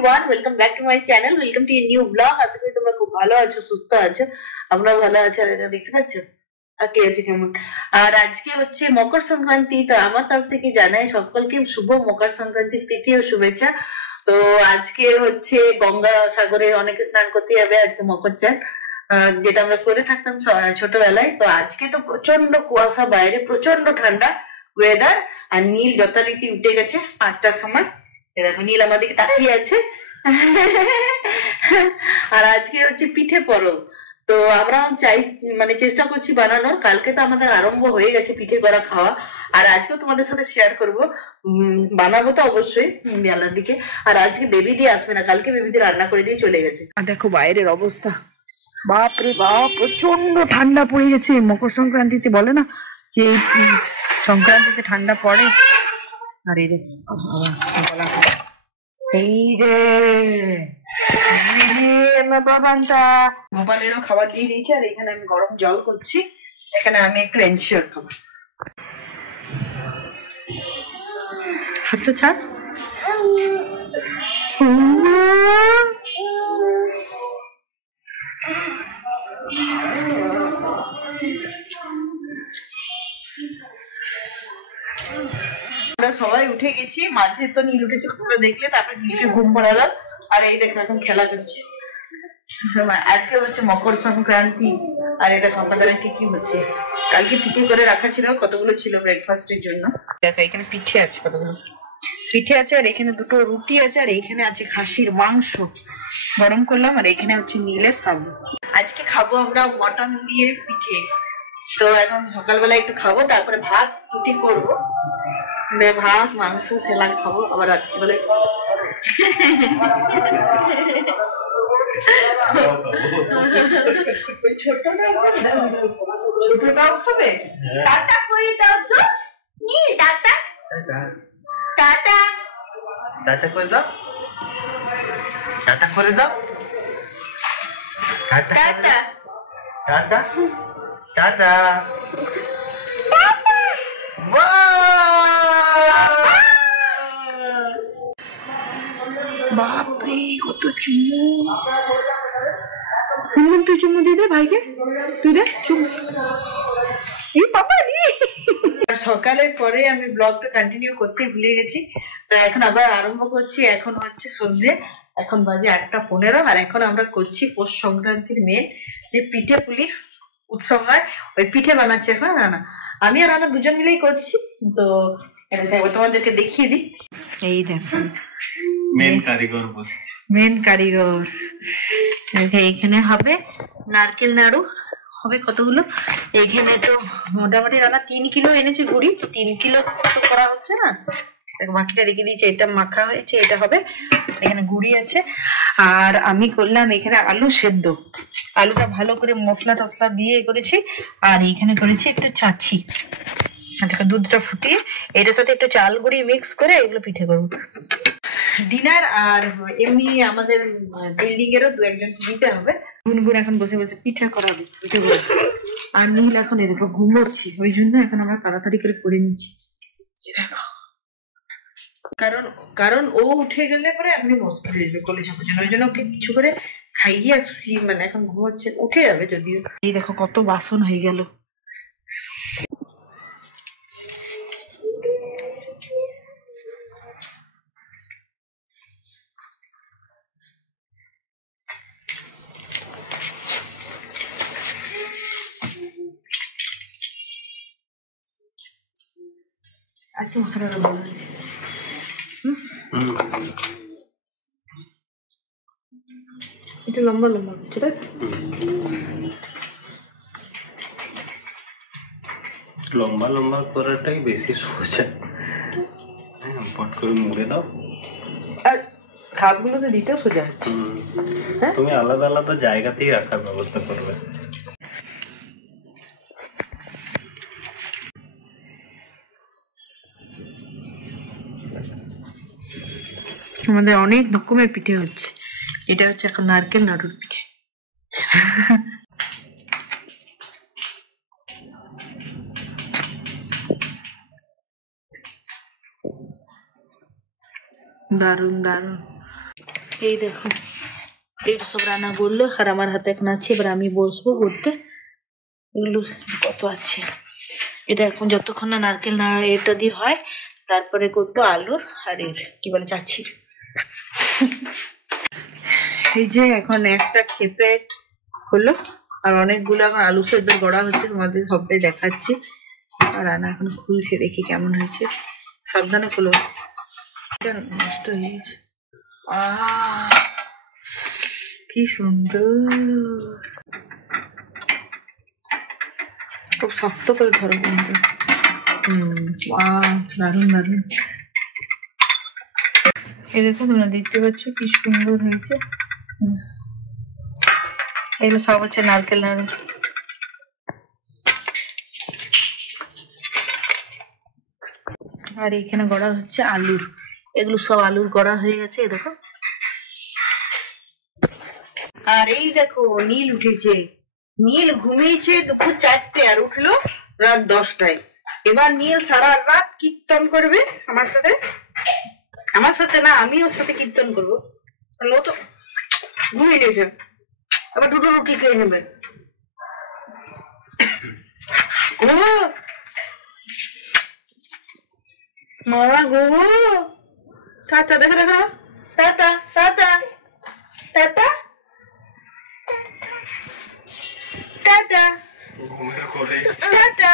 Everyone, welcome back to my channel. Welcome to new blog. আশা করি তোমরা খুব ভালো আছো, সুস্থ আছো। আমরা ভালো আছি। আর এটা দেখতে পাচ্ছ আর কে আছে কেমন। আর আজকে হচ্ছে মকর সংক্রান্তি। তো আমার তরফ থেকে জানাই সকলকে শুভ মকর সংক্রান্তির প্রীতি ও শুভেচ্ছা। তো আজকে হচ্ছে গঙ্গা সাগরে অনেকে স্নান করতে যাবে। আজকে মকর চান, যেটা আমরা করে থাকতাম ছোটবেলায়। তো আজকে তো প্রচন্ড কুয়াশা, বাইরে প্রচন্ড ঠান্ডা ওয়েদার। আর নীল যথারীতি উঠে গেছে 5টার সময়। দেখো নীল আমাদেরকে তাকিয়ে আছে। আর আজকে হচ্ছে পিঠে পরব। তো আমরা চেষ্টা করছি বানানোর। কালকে তো আমাদের আরম্ভ হয়ে গেছে পিঠে করা খাওয়া। আর আজকেও তোমাদের সাথে শেয়ার করবো। বানাবো তো অবশ্যই বেলার দিকে। আর আজকে বেবি দিয়ে আসবে না, কালকে বেবি দিয়ে রান্না করে দিয়ে চলে গেছে। আর দেখো বাইরের অবস্থা, বাপ রে বাপ, প্রচন্ড ঠান্ডা পড়ে গেছে। মকর সংক্রান্তিতে বলে না যে সংক্রান্তিতে ঠান্ডা পড়ে। আর এই দেখো এই রে মোবাইলেরও খাবার দিয়ে দিয়েছি। আর এখানে আমি গরম জল করছি। এখানে আমি একটু এনশিওর খাবো। হাতটা ছাড়। আমরা সবাই উঠে গেছি, মাঝে তো নীল উঠেছে, তোমরা দেখলে। তারপরে নীলকে ঘুম পাড়ালাম। আর এই দেখো এখন খেলা করছে। আজকে হচ্ছে মকর সংক্রান্তি। আর এই দেখো আমাদের কি কি হচ্ছে। কালকে পিঠে করে রাখা ছিল, কতগুলো ছিল ব্রেকফাস্টের জন্য। দেখো এখানে পিঠে আছে, কতগুলো পিঠে আছে। আর এখানে দুটো রুটি আছে। আর এখানে আছে খাসির মাংস গরম করলাম। আর এখানে হচ্ছে নীলের সাবু। আজকে খাবো আমরা মটন দিয়ে পিঠে। তো এখন সকালবেলা একটু খাবো, তারপরে ভাত রুটি করবো। ভাত মাংস স্যালাড খাবো আবার রাত্রিবেলা। ছোটটাও খাবে। টাটা করে দাও তো নীল, টাটা টাটা টাটা করে দাও, টাটা করে দাও, টাটা টাটা টাটা টাটা। বাপরে কত চুমু। তুই চুমু দিয়ে দে ভাইকে, তুই দে চুমু। এই বাবা সকালের পরে আমি ব্লগটা কন্টিনিউ করতে ভুলে গেছি। তো এখন আবার আরম্ভ করছি। এখন হচ্ছে সন্ধ্যে, এখন বাজে 8টা 15। আর এখন আমরা করছি পৌষ সংক্রান্তির মেন যে পিঠে পুলির উৎসব হয়, ওই পিঠে বানাচ্ছি এখন। না আমি আর রানা দুজন মিলেই করছি। তো তোমাদেরকে দেখিয়ে দিই। এই দেখো মেন কারিগর এইখানে হবে নারকেল নাড়ু হবে কতগুলো। এখানে তো মোটামুটি রানা 3 কিলো এনেছে গুড়ি। 3 কিলো তো করা হচ্ছে না, বাকিটা রেখে দিয়েছে। এটা মাখা হয়েছে, এটা হবে। এখানে গুড়ি আছে। আর আমি করলাম এখানে আলু সেদ্ধ। আলুটা ভালো করে মশলা টসলা দিয়ে করেছি। আর এইখানে করেছি একটু চাচ্ছি। দেখো দুধটা ফুটিয়ে এটার সাথে একটু চাল গুঁড়ি মিক্স করে এগুলো পিঠে করবো ডিনার। আর এমনি আমাদের বিল্ডিং এরও 2-1 দিতে হবে। গুনগুন এখন বসে বসে পিঠা করাবে পিঠেগুলো। আর নীল এখন এরকম ঘুমোচ্ছি, ওই জন্য এখন আমরা তাড়াতাড়ি করে নিচ্ছি। দেখো কারণ কারণ ও উঠে গেলে পরে আপনি মুশকিল হয়ে যাবে কলেজে পর্যন্ত। ওই জন্য ওকে কিছু করে খাইয়ে আসি। এখন ঘুমোচ্ছে, উঠে যাবে যদিও। এই দেখো কত বাসন হয়ে গেল। আচ্ছা মাখাটা ভালো এটা লম্বা লম্বা হচ্ছে, তাই লম্বা লম্বা করাটাই বেশি সোজা। পট করে মুড়ে দাও। আর খাপগুলোতে দিতেও সোজা হচ্ছে। তুমি আলাদা আলাদা জায়গাতেই রাখার ব্যবস্থা করবে। আমাদের অনেক রকমের পিঠে হচ্ছে। এটা হচ্ছে এখন নারকেল নাড়ুর পিঠে। দারুন দারুন। এই দেখো এটা সব রান্না করলো, আর আমার হাতে এখন আছে, এবার আমি বসবো করতে। এগুলো কত আছে, এটা এখন যতক্ষণ না নারকেল না এটা দিয়ে হয় তারপরে করবো আলুর আর এর কি বলে চাচির। এই যে এখন একটা খেপে হলো, আর অনেকগুলো এখন আলু সেদ্ধ গড়া হচ্ছে, তোমাদের সবটাই দেখাচ্ছি। আর রান্না এখন খুলছে, দেখি কেমন হয়েছে, সাবধানে খুলো, নষ্ট হয়ে গেছে। কি সুন্দর, খুব শক্ত করে ধরো কিন্তু। দারুন দারুন। এই দেখো তোমরা দেখতে পাচ্ছ কি সুন্দর হয়েছে। এগুলো সব হচ্ছে নারকেল নাড়ু। আর এখানে গড়া হচ্ছে আলুর, এগুলো সব আলুর গড়া হয়ে গেছে দেখো। আর এই দেখো নীল উঠেছে, নীল ঘুমিয়েছে দুপুর 4টে আর উঠলো রাত 10টায়। এবার নীল সারা রাত কীর্তন করবে আমার সাথে, আমার সাথে না আমি ওর সাথে কীর্তন করবো। ও তো ঘুমিয়ে গেছে, আবার দুটো রুটি খেয়ে নেবে। ও মারা গো, টাটা দেখো দেখো, tata tata tata tata tata.